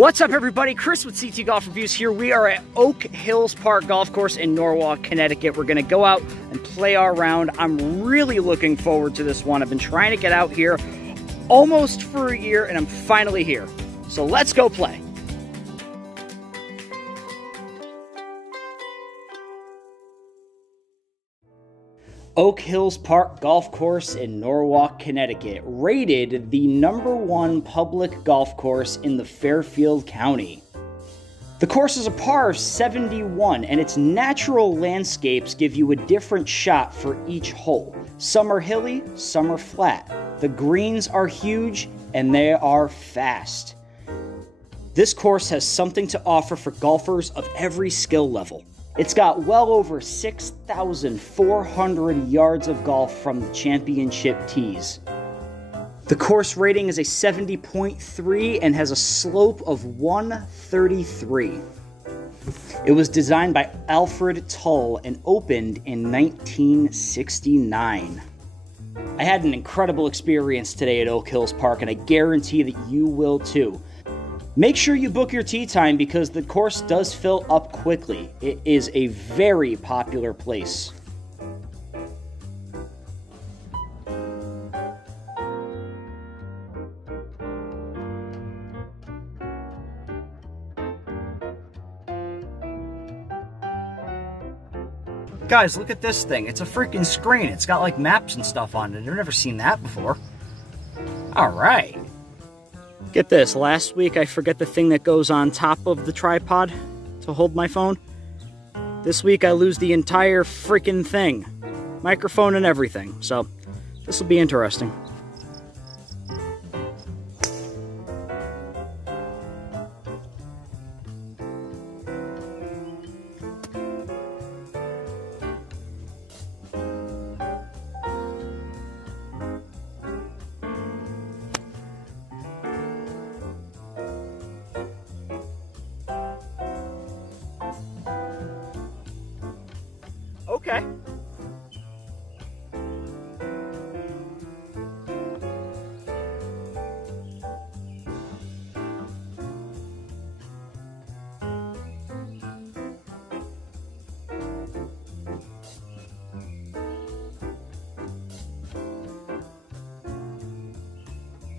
What's up, everybody? Chris with CT Golf Reviews here. We are at Oak Hills Park Golf Course in Norwalk, Connecticut. We're going to go out and play our round. I'm really looking forward to this one. I've been trying to get out here almost for a year, and I'm finally here. So let's go play. Oak Hills Park Golf Course in Norwalk, Connecticut, rated the #1 public golf course in the Fairfield County. The course is a par 71, and its natural landscapes give you a different shot for each hole. Some are hilly, some are flat. The greens are huge, and they are fast. This course has something to offer for golfers of every skill level. It's got well over 6,400 yards of golf from the championship tees. The course rating is a 70.3 and has a slope of 133. It was designed by Alfred Tull and opened in 1969. I had an incredible experience today at Oak Hills Park, and I guarantee that you will too. Make sure you book your tee time because the course does fill up quickly. It is a very popular place. Guys, look at this thing. It's a freaking screen. It's got like maps and stuff on it. I've never seen that before. All right. Get this, last week I forget the thing that goes on top of the tripod to hold my phone. This week I lose the entire freaking thing. Microphone and everything. So, this will be interesting. Okay.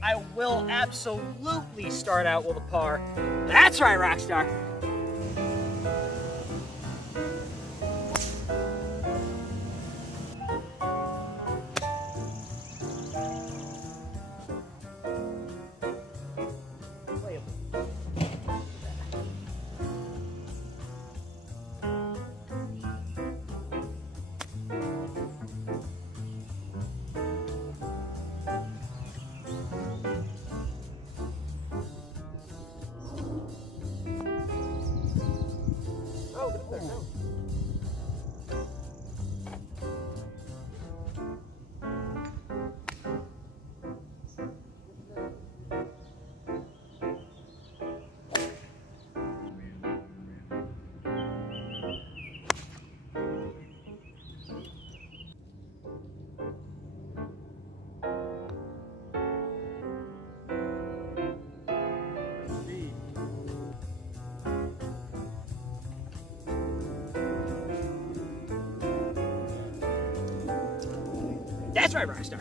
I will absolutely start out with a par. That's right, Rockstar. That's right, Rockstar.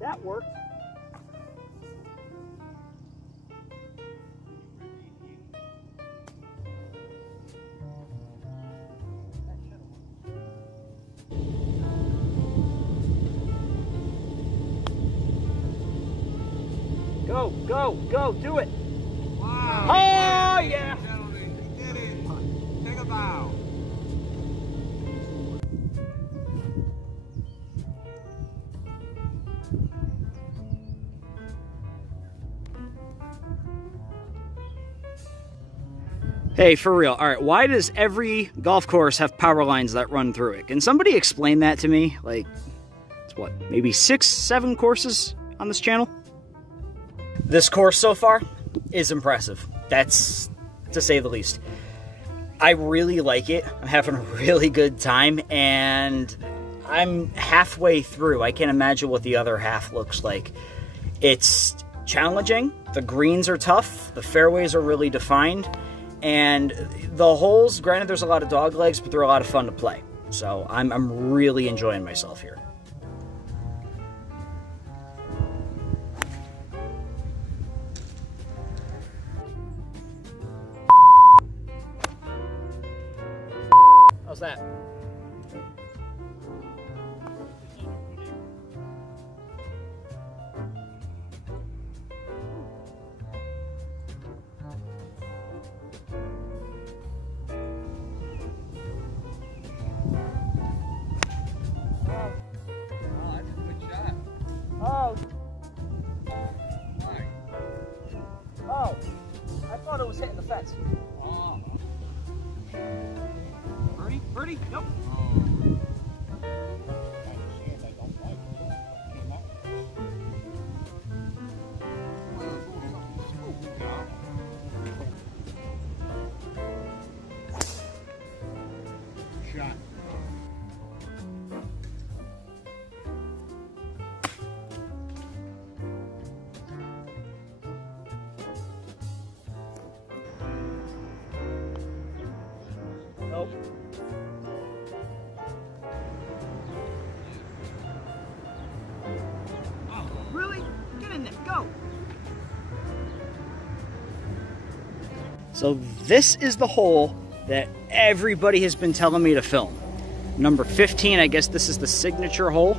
That worked. Go, go, go, do it. Wow. Oh, yeah. Gentlemen, you did it. Take a bow. Hey, for real. All right, why does every golf course have power lines that run through it? Can somebody explain that to me? Like, it's what, maybe 6, 7 courses on this channel? This course so far, is impressive. That's to say the least. I really like it. I'm having a really good time, and I'm halfway through. I can't imagine what the other half looks like. It's challenging. The greens are tough. The fairways are really defined. And the holes, granted there's a lot of dog legs, but they're a lot of fun to play. So I'm really enjoying myself here. How's that? Oh, I thought it was hitting the fence. Oh. Birdie? Birdie? Nope. Shot. Nope. Oh, really? Get in there. Go. So this is the hole that everybody has been telling me to film. Number 15, I guess this is the signature hole.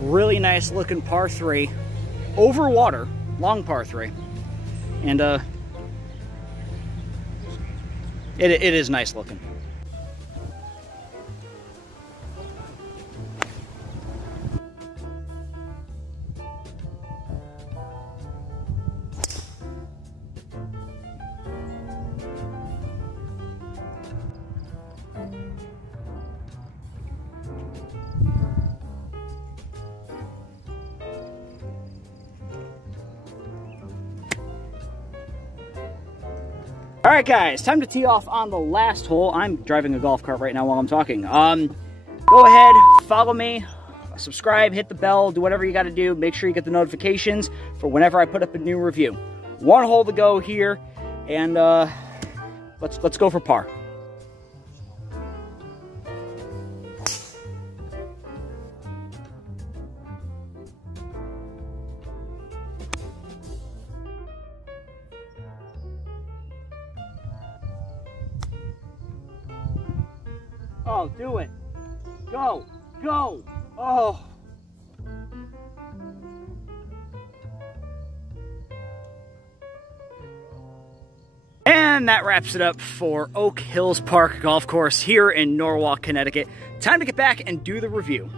Really nice looking par 3. Over water, long par 3. And it is nice looking. All right, guys, time to tee off on the last hole. I'm driving a golf cart right now while I'm talking. Go ahead, follow me, subscribe, hit the bell, do whatever you got to do. Make sure you get the notifications for whenever I put up a new review. One hole to go here, and let's go for par. Oh, do it. Go. Go. Oh. And that wraps it up for Oak Hills Park Golf Course here in Norwalk, Connecticut. Time to get back and do the review.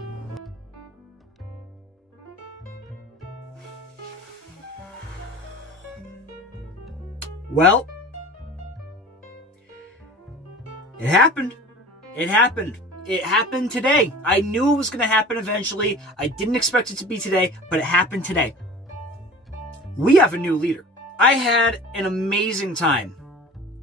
Well, it happened. It happened. It happened today. I knew it was going to happen eventually. I didn't expect it to be today, but it happened today. We have a new leader. I had an amazing time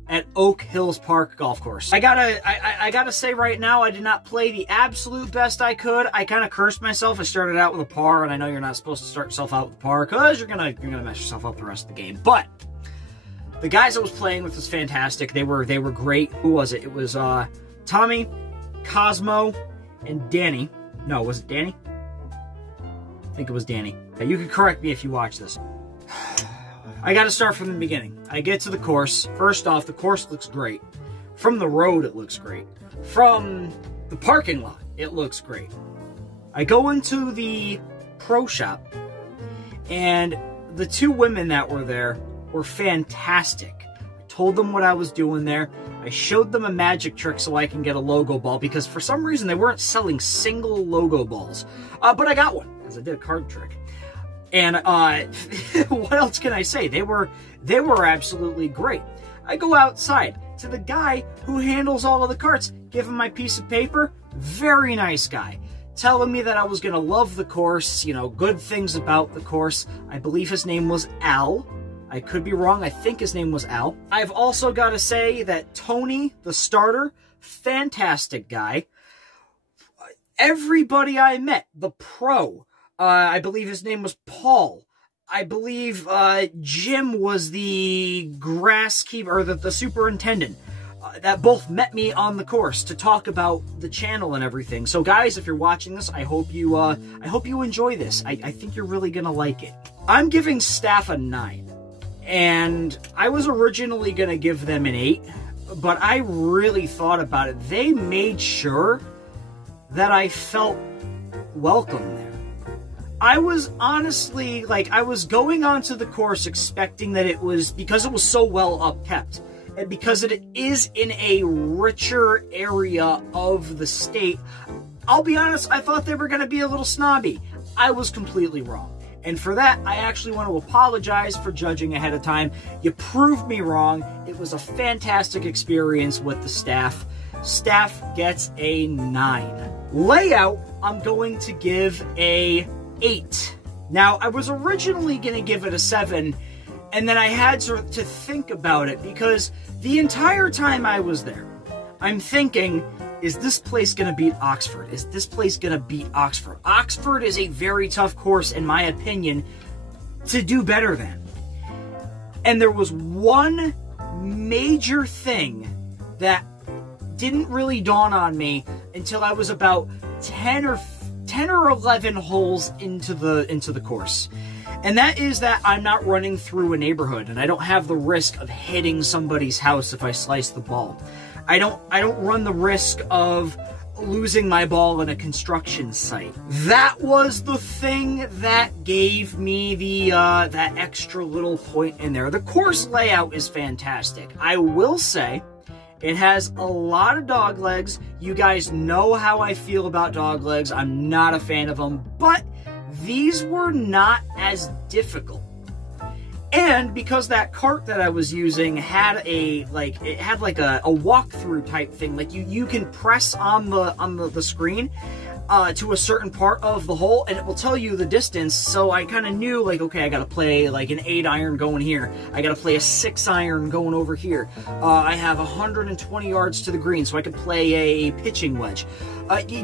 at Oak Hills Park Golf Course. I gotta say right now, I did not play the absolute best I could. I kind of cursed myself. I started out with a par, and I know you're not supposed to start yourself out with a par because you're gonna mess yourself up the rest of the game. But the guys I was playing with was fantastic. They were great. Who was it? It was Tommy, Cosmo, and Danny. No, was it Danny? I think it was Danny. You can correct me if you watch this. I got to start from the beginning. I get to the course. First off, the course looks great. From the road, it looks great. From the parking lot, it looks great. I go into the pro shop, and the two women that were there were fantastic. I told them what I was doing there. I showed them a magic trick so I can get a logo ball, because for some reason they weren't selling single logo balls. But I got one, because I did a card trick. And what else can I say? They were absolutely great. I go outside to the guy who handles all of the carts, give him my piece of paper. Very nice guy. Telling me that I was going to love the course, you know, good things about the course. I believe his name was Al. I could be wrong. I think his name was Al. I've also got to say that Tony, the starter, fantastic guy. Everybody I met, the pro, I believe his name was Paul. I believe Jim was the grasskeeper, or the superintendent, that both met me on the course to talk about the channel and everything. So guys, if you're watching this, I hope you enjoy this. I think you're really gonna like it. I'm giving staff a 9, and I was originally gonna give them an 8, but I really thought about it. They made sure that I felt welcome there. I was honestly, like, I was going onto the course expecting that it was, because it was so well upkept, and because it is in a richer area of the state, I'll be honest, I thought they were going to be a little snobby. I was completely wrong. And for that, I actually want to apologize for judging ahead of time. You proved me wrong. It was a fantastic experience with the staff. Staff gets a 9. Layout, I'm going to give a 8. Now, I was originally going to give it a 7, and then I had to think about it, because the entire time I was there, I'm thinking, is this place going to beat Oxford? Is this place going to beat Oxford? Oxford is a very tough course, in my opinion, to do better than. And there was one major thing that didn't really dawn on me until I was about 10 or 11 holes into the course. And that is that I'm not running through a neighborhood, and I don't have the risk of hitting somebody's house if I slice the ball. I don't run the risk of losing my ball in a construction site. That was the thing that gave me the that extra little point in there. The course layout is fantastic. I will say it has a lot of dog legs. You guys know how I feel about dog legs. I'm not a fan of them, but these were not as difficult. And because that cart that I was using had a walkthrough type thing, like you can press on the screen to a certain part of the hole, and it will tell you the distance. So I kind of knew, like, okay, I got to play like an 8-iron going here. I got to play a 6-iron going over here. I have 120 yards to the green, so I could play a pitching wedge.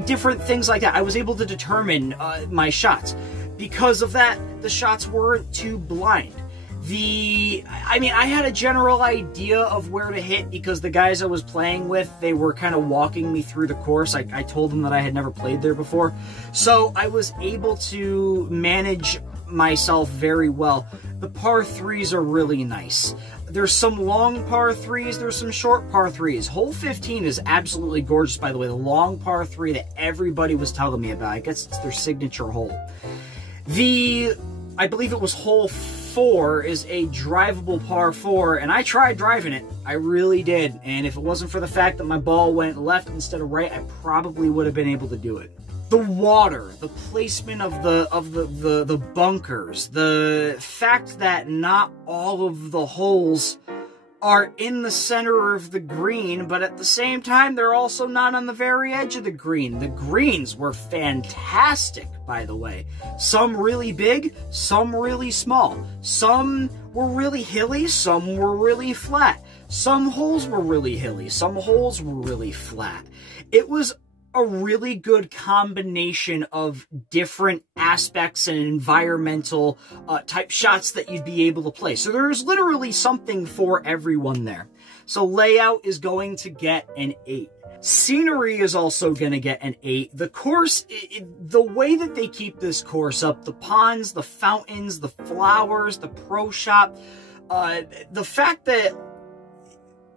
Different things like that. I was able to determine my shots. Because of that, the shots weren't too blind. I had a general idea of where to hit because the guys I was playing with, they were kind of walking me through the course. I told them that I had never played there before. So I was able to manage myself very well. The par 3s are really nice. There's some long par 3s, there's some short par 3s. Hole 15 is absolutely gorgeous, by the way. The long par 3 that everybody was telling me about. I guess it's their signature hole. I believe it was hole 4 is a drivable par 4, and I tried driving it. I really did. And if it wasn't for the fact that my ball went left instead of right, I probably would have been able to do it. The water, the placement of the bunkers, the fact that not all of the holes are in the center of the green, but at the same time, they're also not on the very edge of the green. The greens were fantastic, by the way. Some really big, some really small. Some were really hilly, some were really flat. Some holes were really hilly, some holes were really flat. It was a really good combination of different aspects and environmental type shots that you'd be able to play. So there's literally something for everyone there. So layout is going to get an 8. Scenery is also going to get an 8. The course, the way that they keep this course up, the ponds, the fountains, the flowers, the pro shop, the fact that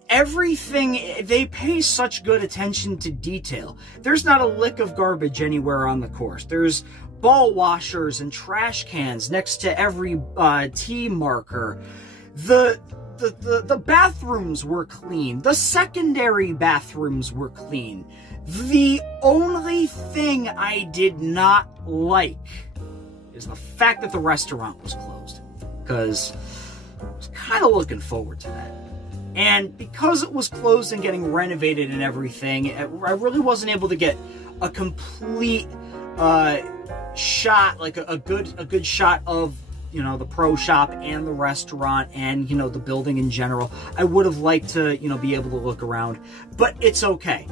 everything, they pay such good attention to detail. There's not a lick of garbage anywhere on the course. There's ball washers and trash cans next to every tee marker. The bathrooms were clean. The secondary bathrooms were clean. The only thing I did not like is the fact that the restaurant was closed, because I was kind of looking forward to that. And because it was closed and getting renovated and everything, I really wasn't able to get a complete shot, like a good shot of you know, the pro shop and the restaurant and, you know, the building in general. I would have liked to, you know, be able to look around, but it's okay.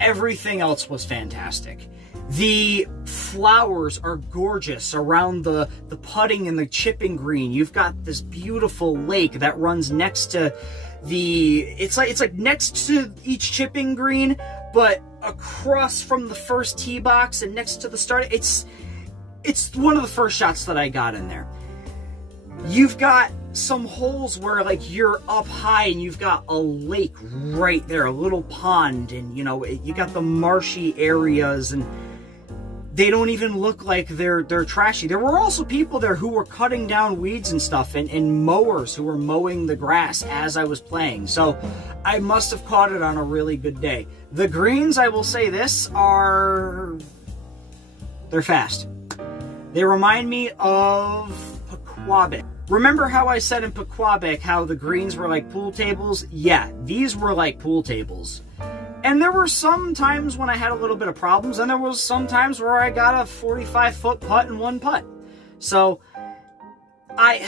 Everything else was fantastic. The flowers are gorgeous around the putting and the chipping green. You've got this beautiful lake that runs next to it's like next to each chipping green, but across from the first tee box and next to the start. It's one of the first shots that I got in there. You've got some holes where like you're up high and you've got a lake right there, a little pond, and you know, you got the marshy areas, and they don't even look like they're trashy. There were also people there who were cutting down weeds and stuff, and mowers who were mowing the grass as I was playing. So I must have caught it on a really good day. The greens, I will say this, they're fast. They remind me of Pequabic. Remember how I said in Pequabic how the greens were like pool tables? Yeah, these were like pool tables. And there were some times when I had a little bit of problems, and there was some times where I got a 45-foot putt in one putt. So I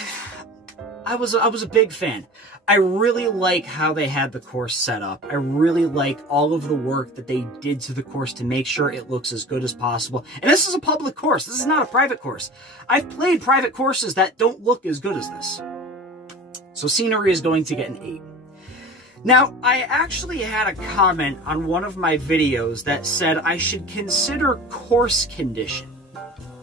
was a big fan. I really like how they had the course set up. I really like all of the work that they did to the course to make sure it looks as good as possible. And this is a public course. This is not a private course. I've played private courses that don't look as good as this. So scenery is going to get an 8. Now, I actually had a comment on one of my videos that said I should consider course condition.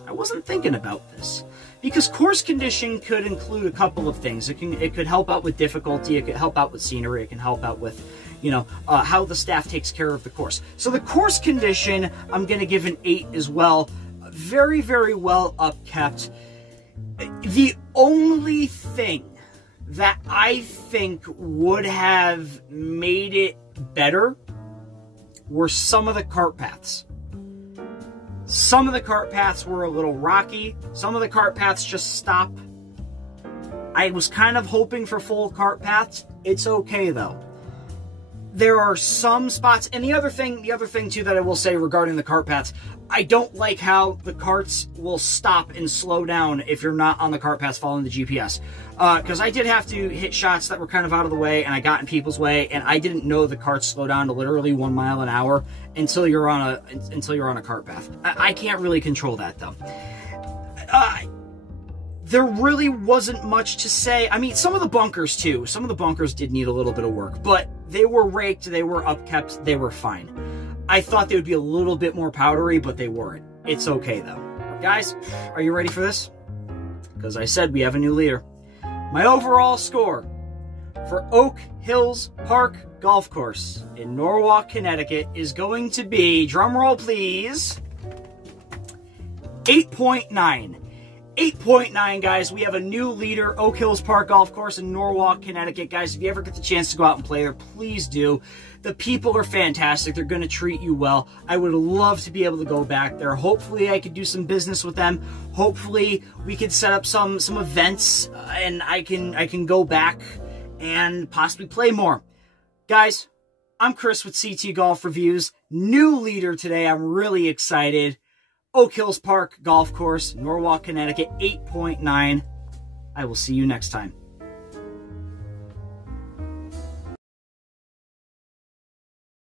I wasn't thinking about this, because course condition could include a couple of things. It could help out with difficulty, it could help out with scenery, it can help out with, you know, how the staff takes care of the course. So the course condition, I'm going to give an 8 as well. Very, very well upkept. The only thing that I think would have made it better were some of the cart paths. Some of the cart paths were a little rocky. Some of the cart paths just stop. I was kind of hoping for full cart paths. It's okay though. There are some spots, and the other thing too that I will say regarding the cart paths, I don't like how the carts will stop and slow down if you're not on the cart paths following the GPS. Because I did have to hit shots that were kind of out of the way, and I got in people's way, and I didn't know the carts slow down to literally 1 mile an hour until you're on a cart path. I can't really control that though. There really wasn't much to say. I mean, some of the bunkers too. Some of the bunkers did need a little bit of work, but they were raked, they were upkept, they were fine. I thought they would be a little bit more powdery, but they weren't. It's okay though. Guys, are you ready for this? Because I said we have a new leader. My overall score for Oak Hills Park Golf Course in Norwalk, Connecticut is going to be, drumroll please, 8.9. 8.9, guys. We have a new leader, Oak Hills Park Golf Course in Norwalk, Connecticut. Guys, if you ever get the chance to go out and play there, please do. The people are fantastic. They're going to treat you well. I would love to be able to go back there. Hopefully, I could do some business with them. Hopefully, we could set up some events, and I can go back and possibly play more. Guys, I'm Chris with CT Golf Reviews. New leader today. I'm really excited. Oak Hills Park Golf Course, Norwalk, Connecticut, 8.9. I will see you next time.